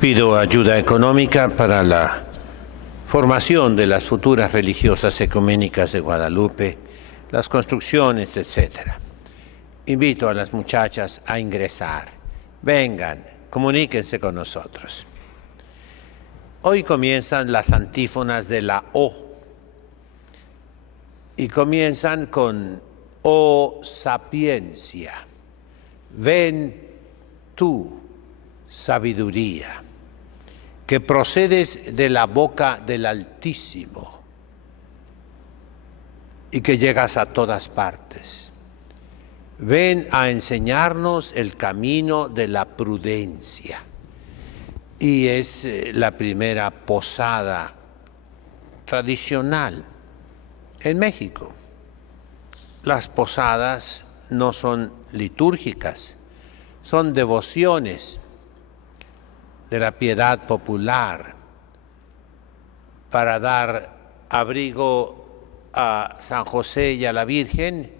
Pido ayuda económica para la formación de las futuras religiosas ecuménicas de Guadalupe, las construcciones, etc. Invito a las muchachas a ingresar. Vengan, comuníquense con nosotros. Hoy comienzan las antífonas de la O. Y comienzan con O sapiencia. Ven tú, sabiduría, que procedes de la boca del Altísimo y que llegas a todas partes. Ven a enseñarnos el camino de la prudencia. Y es la primera posada tradicional en México. Las posadas no son litúrgicas, son devociones de la piedad popular para dar abrigo a San José y a la Virgen,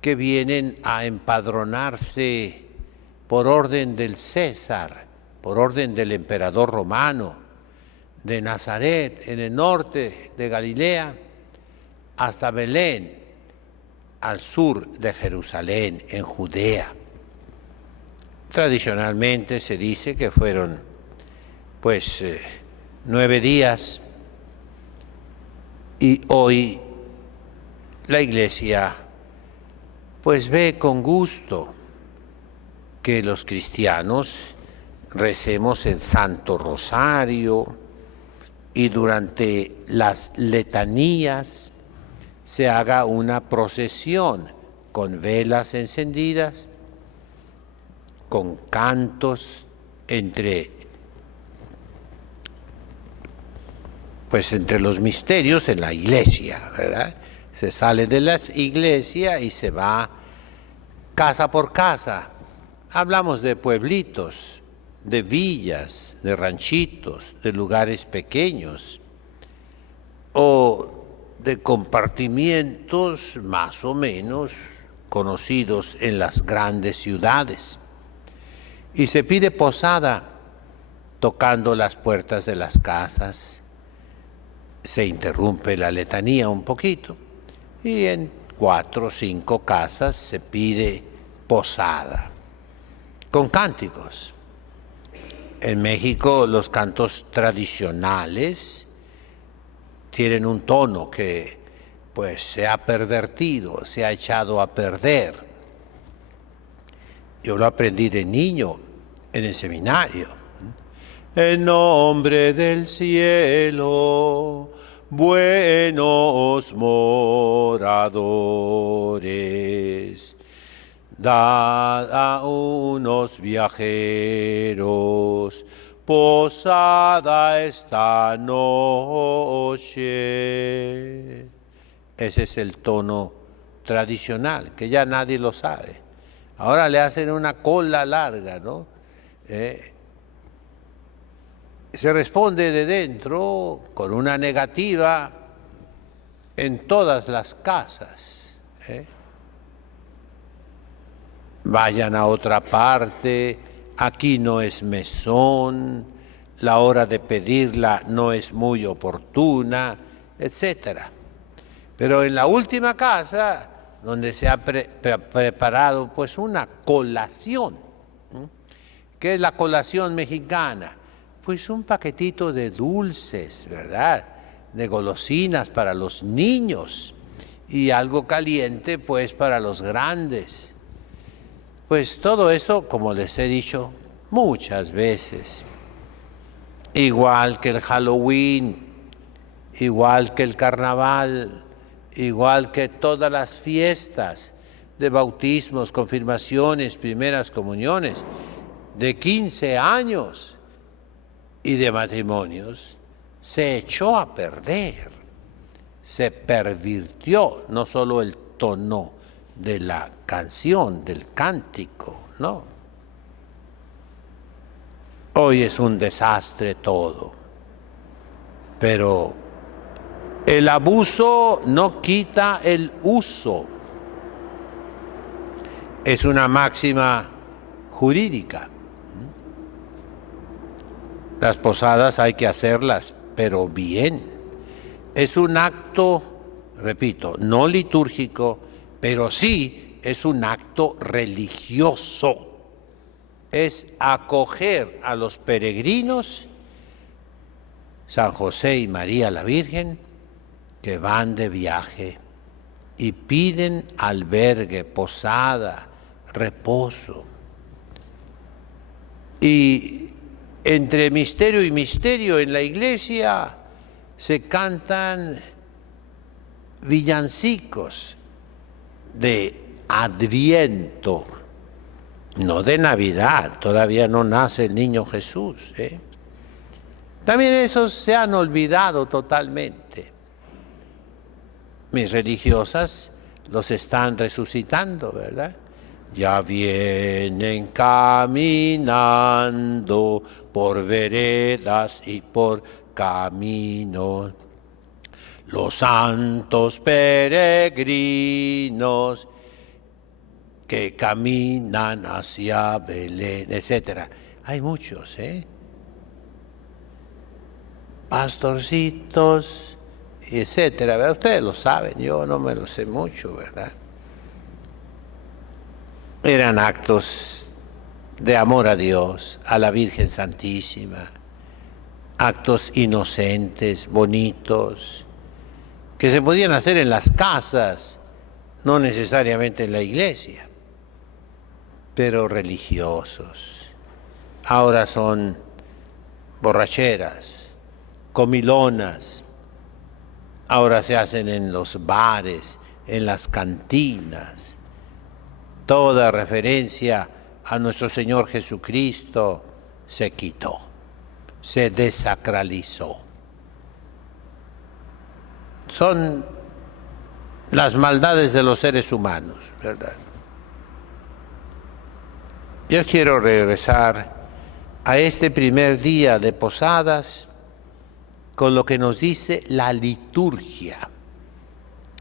que vienen a empadronarse por orden del César, por orden del emperador romano, de Nazaret, en el norte de Galilea, hasta Belén, al sur de Jerusalén, en Judea. Tradicionalmente se dice que fueron 9 días, y hoy la Iglesia ve con gusto que los cristianos recemos el Santo Rosario y durante las letanías se haga una procesión con velas encendidas, con cantos entre los misterios en la iglesia, ¿verdad? Se sale de la iglesia y se va casa por casa. Hablamos de pueblitos, de villas, de ranchitos, de lugares pequeños o de compartimientos más o menos conocidos en las grandes ciudades. Y se pide posada tocando las puertas de las casas. Se interrumpe la letanía un poquito y en 4 o 5 casas se pide posada con cánticos. En México los cantos tradicionales tienen un tono que se ha pervertido, se ha echado a perder. Yo lo aprendí de niño en el seminario. En nombre del cielo, buenos moradores, dad a unos viajeros posada esta noche. Ese es el tono tradicional, que ya nadie lo sabe. Ahora le hacen una cola larga, ¿no? Se responde de dentro con una negativa en todas las casas. Vayan a otra parte, aquí no es mesón, la hora de pedirla no es muy oportuna, etc. Pero en la última casa, donde se ha preparado una colación, ¿qué es la colación mexicana? Un paquetito de dulces, ¿verdad? De golosinas para los niños y algo caliente, para los grandes. Todo eso, como les he dicho muchas veces, igual que el Halloween, igual que el carnaval, igual que todas las fiestas de bautismos, confirmaciones, primeras comuniones, de 15 años, y de matrimonios, se echó a perder, se pervirtió no solo el tono de la canción, del cántico, no. Hoy es un desastre todo, pero el abuso no quita el uso. Es una máxima jurídica. Las posadas hay que hacerlas, pero bien. Es un acto, repito, no litúrgico, pero sí es un acto religioso. Es acoger a los peregrinos, San José y María la Virgen, que van de viaje y piden albergue, posada, reposo. Y entre misterio y misterio en la iglesia se cantan villancicos de Adviento, no de Navidad, todavía no nace el niño Jesús. También esos se han olvidado totalmente. Mis religiosas los están resucitando, ¿verdad? Ya vienen caminando por veredas y por caminos los santos peregrinos que caminan hacia Belén, etc. Hay muchos, pastorcitos, etcétera, ¿verdad? Ustedes lo saben, yo no me lo sé mucho, ¿verdad? Eran actos de amor a Dios, a la Virgen Santísima, actos inocentes, bonitos, que se podían hacer en las casas, no necesariamente en la iglesia, pero religiosos. Ahora son borracheras, comilonas, ahora se hacen en los bares, en las cantinas. Toda referencia a nuestro Señor Jesucristo se quitó, se desacralizó. Son las maldades de los seres humanos, ¿verdad? Yo quiero regresar a este primer día de posadas con lo que nos dice la liturgia,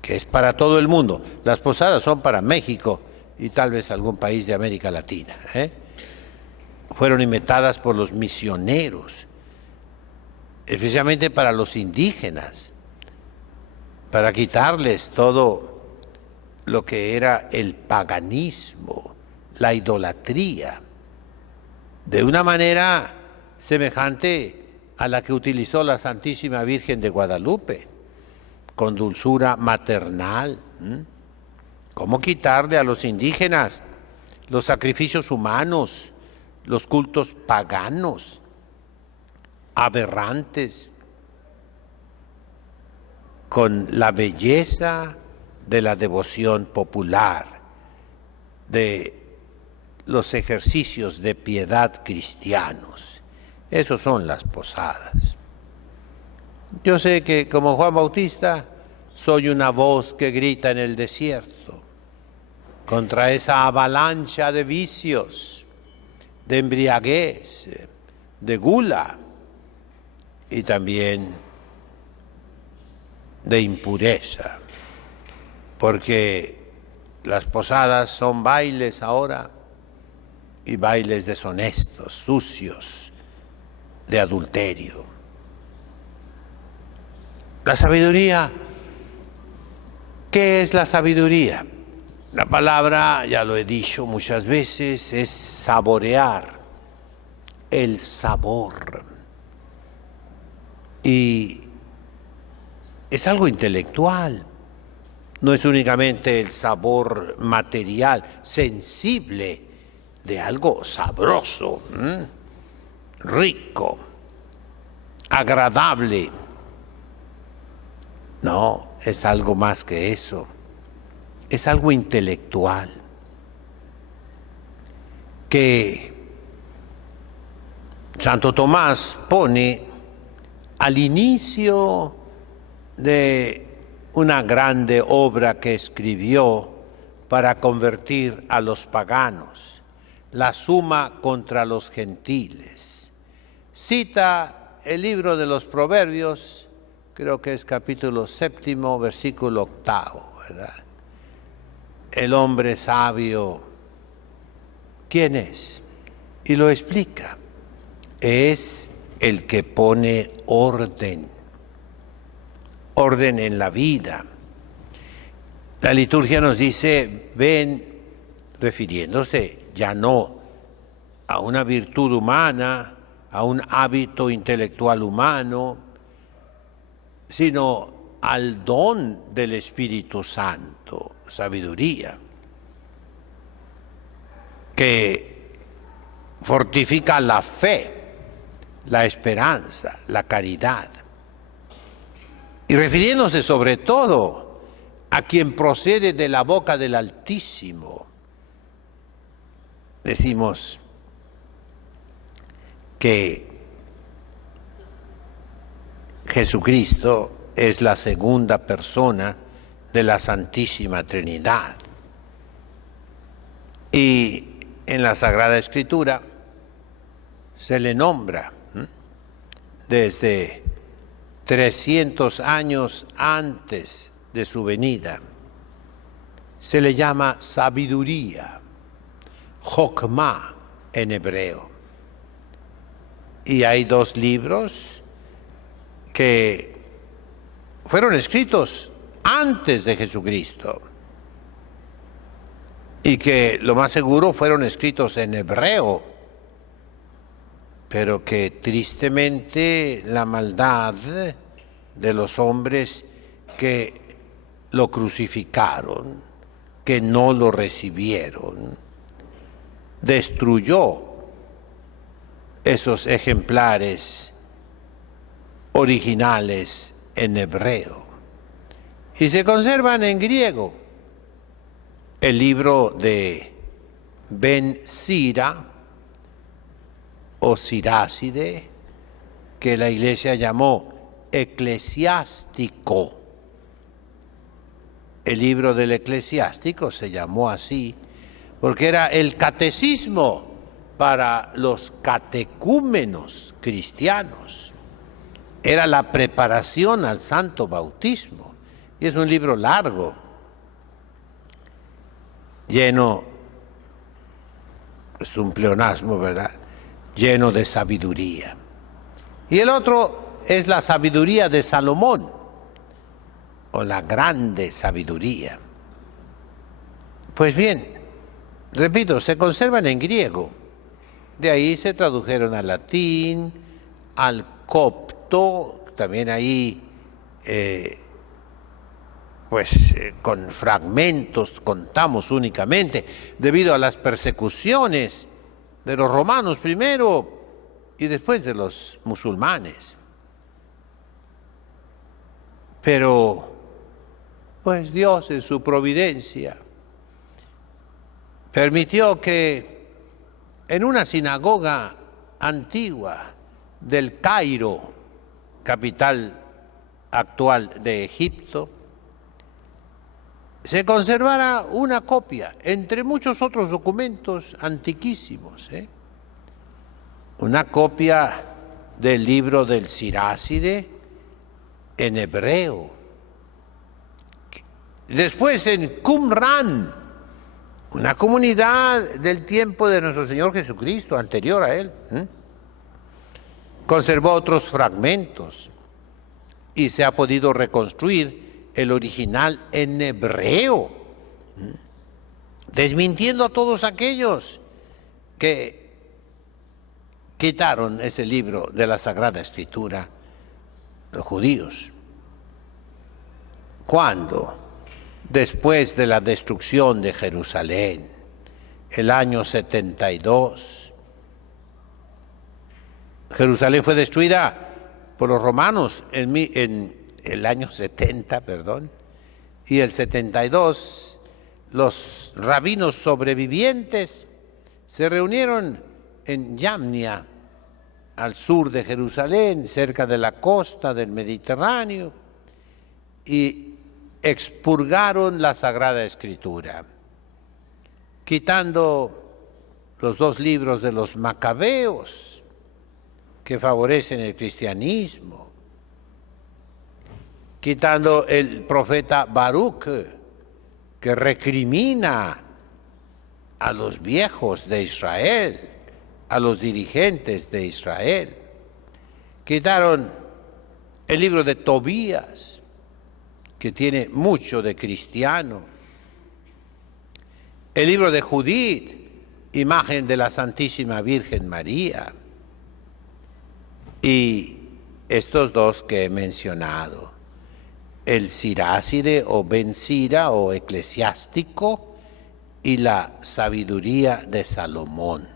que es para todo el mundo. Las posadas son para México y tal vez algún país de América Latina. Fueron inventadas por los misioneros, especialmente para los indígenas, para quitarles todo lo que era el paganismo, la idolatría, de una manera semejante a la que utilizó la Santísima Virgen de Guadalupe, con dulzura maternal. ¿Cómo quitarle a los indígenas los sacrificios humanos, los cultos paganos, aberrantes, con la belleza de la devoción popular, de los ejercicios de piedad cristianos? Esos son las posadas. Yo sé que como Juan Bautista soy una voz que grita en el desierto contra esa avalancha de vicios, de embriaguez, de gula y también de impureza, porque las posadas son bailes ahora, y bailes deshonestos, sucios, de adulterio. La sabiduría, ¿qué es la sabiduría? La palabra, ya lo he dicho muchas veces, es saborear, el sabor. Y es algo intelectual, no es únicamente el sabor material, sensible, de algo sabroso, rico, agradable. No, es algo más que eso. Es algo intelectual que Santo Tomás pone al inicio de una grande obra que escribió para convertir a los paganos, la Suma contra los Gentiles. Cita el libro de los Proverbios, creo que es capítulo 7, versículo 8, ¿verdad? El hombre sabio, ¿quién es? Y lo explica. Es el que pone orden en la vida. La liturgia nos dice, ven, refiriéndose ya no a una virtud humana, a un hábito intelectual humano, sino al don del Espíritu Santo, sabiduría, que fortifica la fe, la esperanza, la caridad. Y refiriéndose sobre todo a quien procede de la boca del Altísimo, decimos que Jesucristo es la segunda persona de la Santísima Trinidad. Y en la Sagrada Escritura se le nombra desde 300 años antes de su venida. Se le llama sabiduría, Jokmá en hebreo. Y hay dos libros que fueron escritos antes de Jesucristo y que lo más seguro fueron escritos en hebreo, pero que tristemente la maldad de los hombres que lo crucificaron, que no lo recibieron, destruyó esos ejemplares originales en hebreo y se conservan en griego. El libro de Ben Sira o Siráside, que la Iglesia llamó eclesiástico. El libro del eclesiástico se llamó así porque era el catecismo para los catecúmenos cristianos. Era la preparación al santo bautismo. Y es un libro largo, lleno, es un pleonasmo, ¿verdad?, lleno de sabiduría. Y el otro es la sabiduría de Salomón, o la grande sabiduría. Pues bien, repito, se conservan en griego. De ahí se tradujeron al latín, al copto, también ahí con fragmentos contamos únicamente, debido a las persecuciones de los romanos primero y después de los musulmanes. Pero, pues Dios en su providencia permitió que en una sinagoga antigua del Cairo, capital actual de Egipto, se conservara una copia, entre muchos otros documentos antiquísimos, una copia del libro del Siráside en hebreo. Después en Qumran, una comunidad del tiempo de nuestro Señor Jesucristo, anterior a él, conservó otros fragmentos y se ha podido reconstruir el original en hebreo, desmintiendo a todos aquellos que quitaron ese libro de la Sagrada Escritura, los judíos. Cuando, después de la destrucción de Jerusalén, el año 72, Jerusalén fue destruida por los romanos en el año 70, y el 72, los rabinos sobrevivientes se reunieron en Yamnia, al sur de Jerusalén, cerca de la costa del Mediterráneo, y expurgaron la Sagrada Escritura, quitando los dos libros de los macabeos que favorecen el cristianismo, quitando el profeta Baruch, que recrimina a los viejos de Israel, a los dirigentes de Israel. Quitaron el libro de Tobías, que tiene mucho de cristiano. El libro de Judith, imagen de la Santísima Virgen María. Y estos dos que he mencionado, el Siráside o Ben Sira o eclesiástico y la sabiduría de Salomón.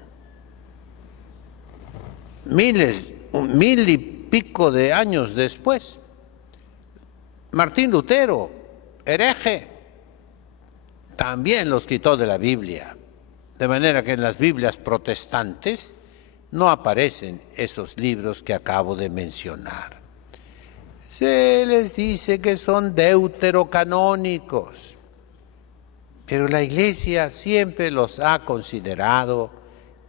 Mil y pico de años después, Martín Lutero, hereje, también los quitó de la Biblia, de manera que en las Biblias protestantes no aparecen esos libros que acabo de mencionar. Se les dice que son deuterocanónicos, pero la Iglesia siempre los ha considerado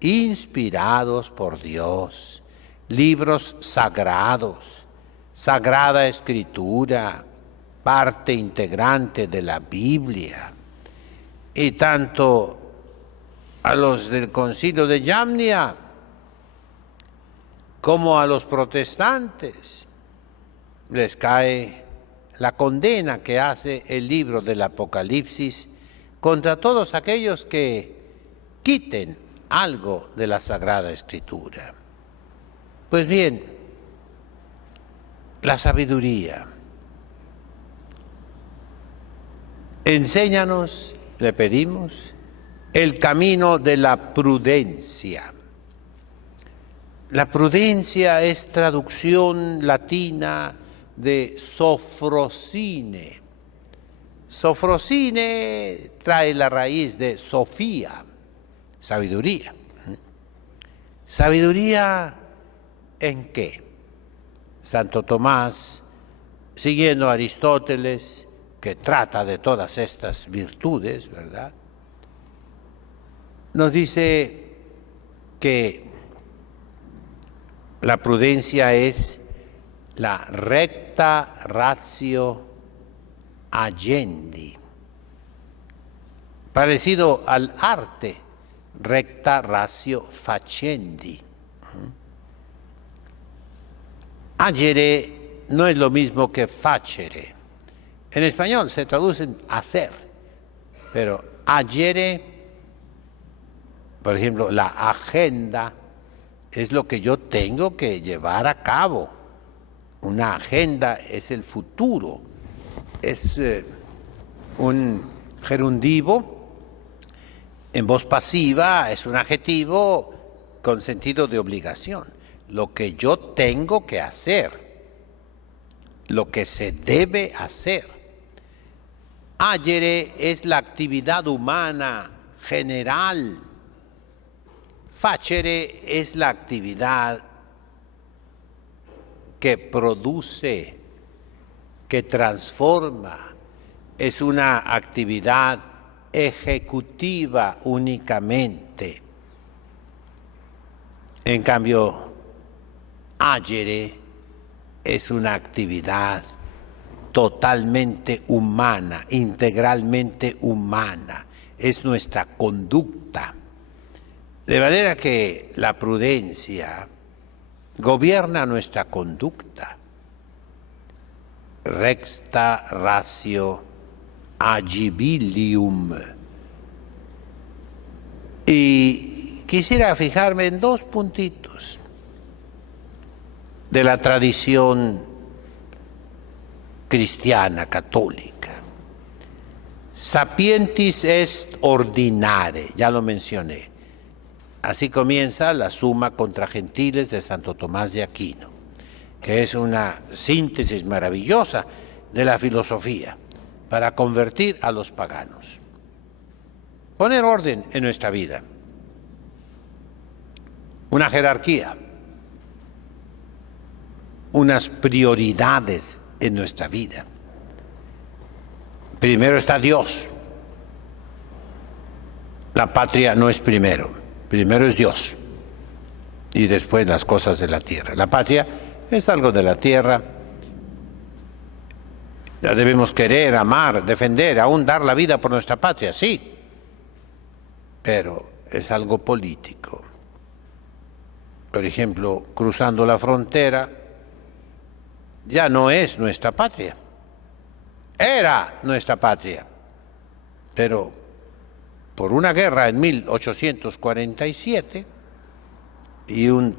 inspirados por Dios, libros sagrados, sagrada escritura, parte integrante de la Biblia. Y tanto a los del Concilio de Yamnia como a los protestantes les cae la condena que hace el libro del Apocalipsis contra todos aquellos que quiten algo de la Sagrada Escritura. Pues bien, la sabiduría. Enséñanos, le pedimos, el camino de la prudencia. La prudencia es traducción latina de sofrosine. Sofrosine trae la raíz de sofía, sabiduría. ¿Sabiduría en qué? Santo Tomás, siguiendo a Aristóteles, que trata de todas estas virtudes, ¿verdad?, nos dice que la prudencia es la recta ratio agendi, parecido al arte, recta ratio facendi. Agere no es lo mismo que facere. En español se traducen hacer, pero agere, por ejemplo, la agenda es lo que yo tengo que llevar a cabo. Una agenda es el futuro, es un gerundivo en voz pasiva, es un adjetivo con sentido de obligación. Lo que yo tengo que hacer, lo que se debe hacer. Agere es la actividad humana general. Facere es la actividad que produce, que transforma, es una actividad ejecutiva únicamente. En cambio, agere es una actividad totalmente humana, integralmente humana, es nuestra conducta. De manera que la prudencia gobierna nuestra conducta. Recta ratio agibilium. Y quisiera fijarme en dos puntitos de la tradición cristiana, católica. Sapientis est ordinare, ya lo mencioné. Así comienza la Suma contra Gentiles de Santo Tomás de Aquino, que es una síntesis maravillosa de la filosofía para convertir a los paganos. Poner orden en nuestra vida. Una jerarquía. Unas prioridades en nuestra vida. Primero está Dios. La patria no es primero. Primero es Dios y después las cosas de la tierra. La patria es algo de la tierra. La debemos querer, amar, defender, aún dar la vida por nuestra patria, sí. Pero es algo político. Por ejemplo, cruzando la frontera, ya no es nuestra patria. Era nuestra patria, pero por una guerra en 1847 y un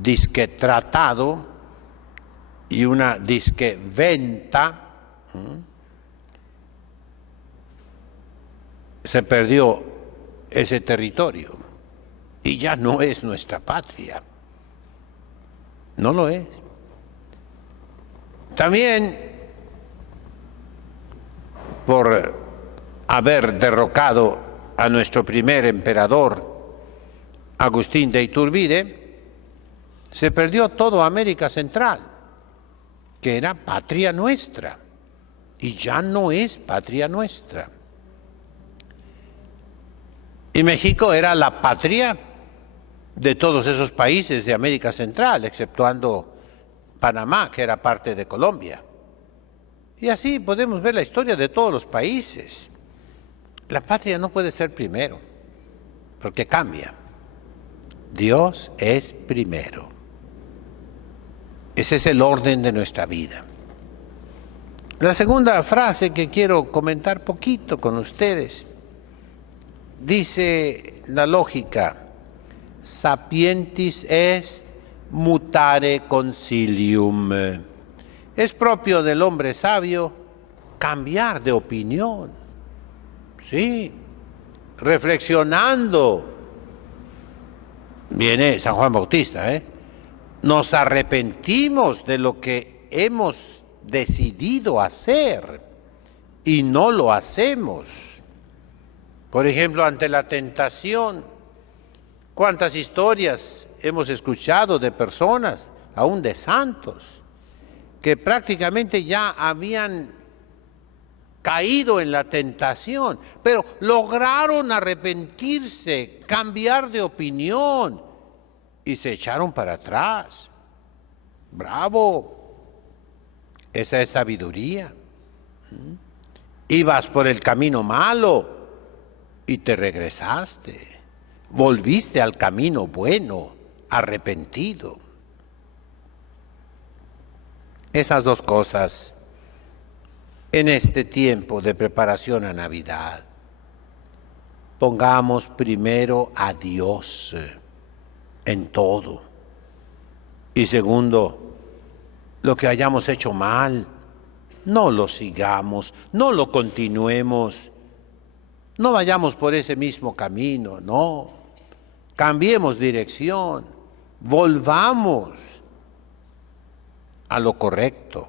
disque tratado y una disque venta, se perdió ese territorio y ya no es nuestra patria. No lo es. También por haber derrocado a nuestro primer emperador, Agustín de Iturbide, se perdió toda América Central, que era patria nuestra, y ya no es patria nuestra. Y México era la patria de todos esos países de América Central, exceptuando Panamá, que era parte de Colombia. Y así podemos ver la historia de todos los países. La patria no puede ser primero, porque cambia. Dios es primero. Ese es el orden de nuestra vida. La segunda frase que quiero comentar poquito con ustedes, dice la lógica, sapientis est mutare consilium. Es propio del hombre sabio cambiar de opinión. Sí, reflexionando. Viene San Juan Bautista, nos arrepentimos de lo que hemos decidido hacer y no lo hacemos. Por ejemplo, ante la tentación, ¿cuántas historias hemos escuchado de personas, aún de santos, que prácticamente ya habían caído en la tentación, pero lograron arrepentirse, cambiar de opinión y se echaron para atrás? ¡Bravo! Esa es sabiduría. Ibas por el camino malo y te regresaste. Volviste al camino bueno, arrepentido. Esas dos cosas en este tiempo de preparación a Navidad. Pongamos primero a Dios en todo. Y segundo, lo que hayamos hecho mal, no lo sigamos, no lo continuemos, no vayamos por ese mismo camino, no. Cambiemos dirección, volvamos a lo correcto.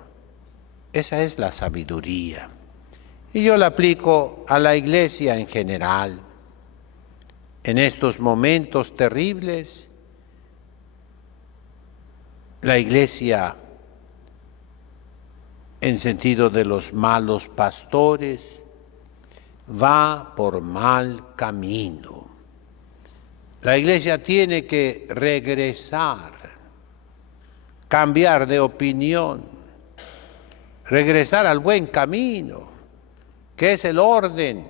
Esa es la sabiduría. Y yo la aplico a la iglesia en general. En estos momentos terribles, la iglesia, en sentido de los malos pastores, va por mal camino. La iglesia tiene que regresar, cambiar de opinión, regresar al buen camino, que es el orden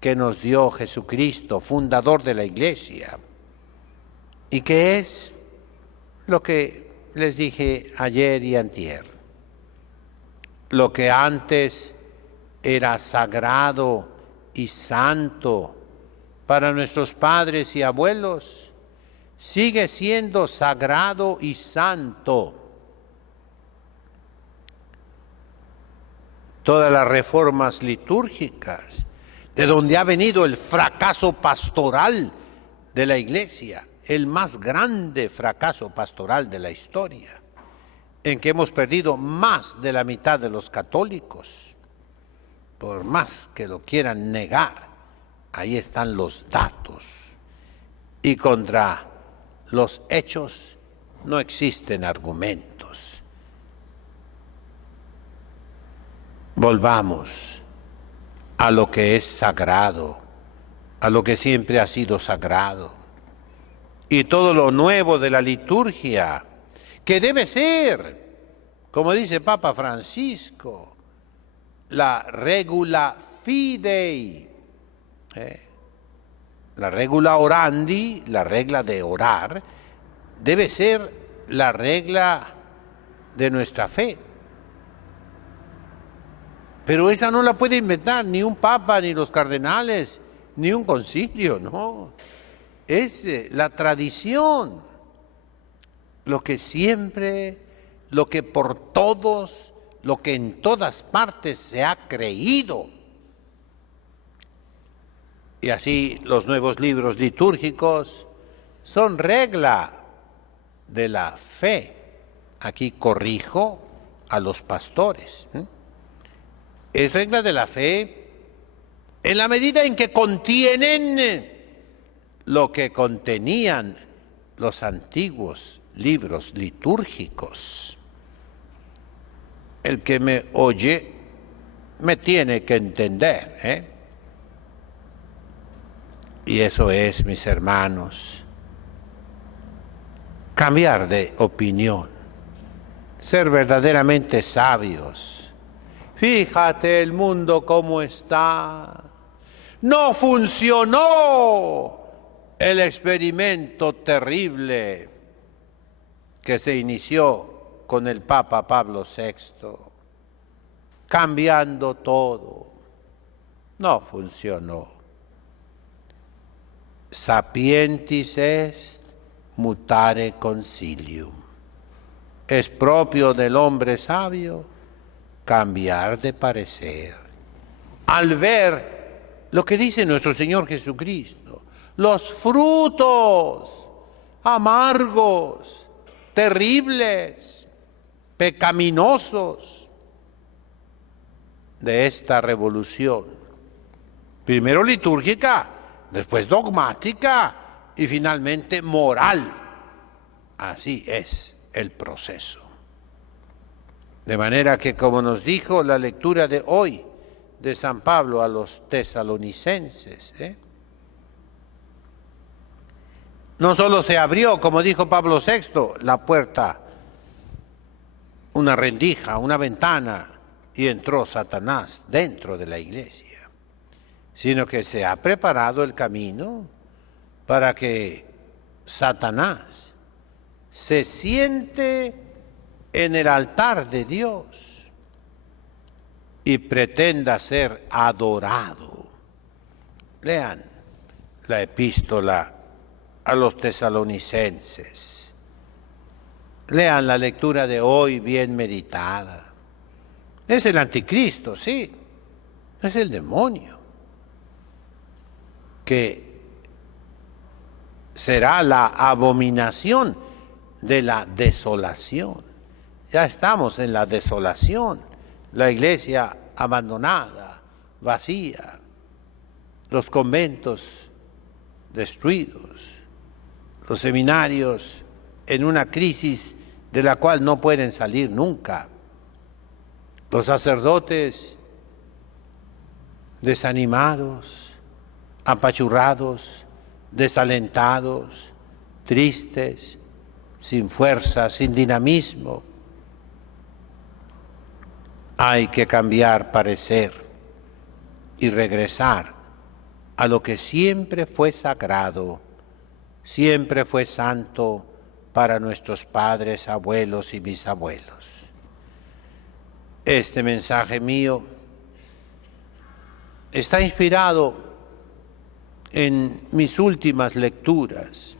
que nos dio Jesucristo, fundador de la iglesia, y que es lo que les dije ayer y antier. Lo que antes era sagrado y santo para nuestros padres y abuelos, sigue siendo sagrado y santo. Todas las reformas litúrgicas, de donde ha venido el fracaso pastoral de la iglesia, el más grande fracaso pastoral de la historia, en que hemos perdido más de la mitad de los católicos, por más que lo quieran negar, ahí están los datos, y contra los hechos no existen argumentos. Volvamos a lo que es sagrado, a lo que siempre ha sido sagrado, y todo lo nuevo de la liturgia, que debe ser, como dice Papa Francisco, la regula fidei, la regula orandi, la regla de orar, debe ser la regla de nuestra fe. Pero esa no la puede inventar ni un papa, ni los cardenales, ni un concilio, no. Es la tradición, lo que siempre, lo que por todos, lo que en todas partes se ha creído. Y así los nuevos libros litúrgicos son regla de la fe. Aquí corrijo a los pastores. Es regla de la fe en la medida en que contienen lo que contenían los antiguos libros litúrgicos. El que me oye me tiene que entender, Y eso es, mis hermanos, cambiar de opinión, ser verdaderamente sabios. Fíjate el mundo cómo está. No funcionó el experimento terrible que se inició con el Papa Pablo VI, cambiando todo. No funcionó. Sapientis est mutare consilium. Es propio del hombre sabio cambiar de parecer. Al ver lo que dice nuestro Señor Jesucristo, los frutos amargos, terribles, pecaminosos de esta revolución, primero litúrgica, después dogmática y finalmente moral. Así es el proceso. De manera que, como nos dijo la lectura de hoy de San Pablo a los tesalonicenses, no solo se abrió, como dijo Pablo VI, la puerta, una rendija, una ventana, y entró Satanás dentro de la iglesia, sino que se ha preparado el camino para que Satanás se siente en el altar de Dios y pretenda ser adorado. Lean la epístola a los tesalonicenses. Lean la lectura de hoy bien meditada. Es el anticristo, sí, es el demonio, que será la abominación de la desolación. Ya estamos en la desolación, la iglesia abandonada, vacía, los conventos destruidos, los seminarios en una crisis de la cual no pueden salir nunca, los sacerdotes desanimados, apachurrados, desalentados, tristes, sin fuerza, sin dinamismo. Hay que cambiar parecer y regresar a lo que siempre fue sagrado, siempre fue santo para nuestros padres, abuelos y bisabuelos. Este mensaje mío está inspirado en mis últimas lecturas,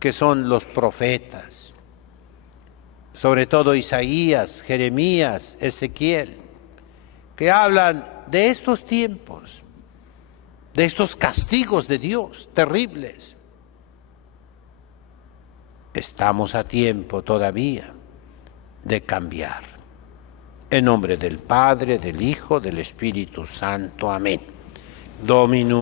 que son los profetas, sobre todo Isaías, Jeremías, Ezequiel, que hablan de estos tiempos, de estos castigos de Dios terribles. Estamos a tiempo todavía de cambiar. En nombre del Padre, del Hijo, del Espíritu Santo. Amén. Dominum.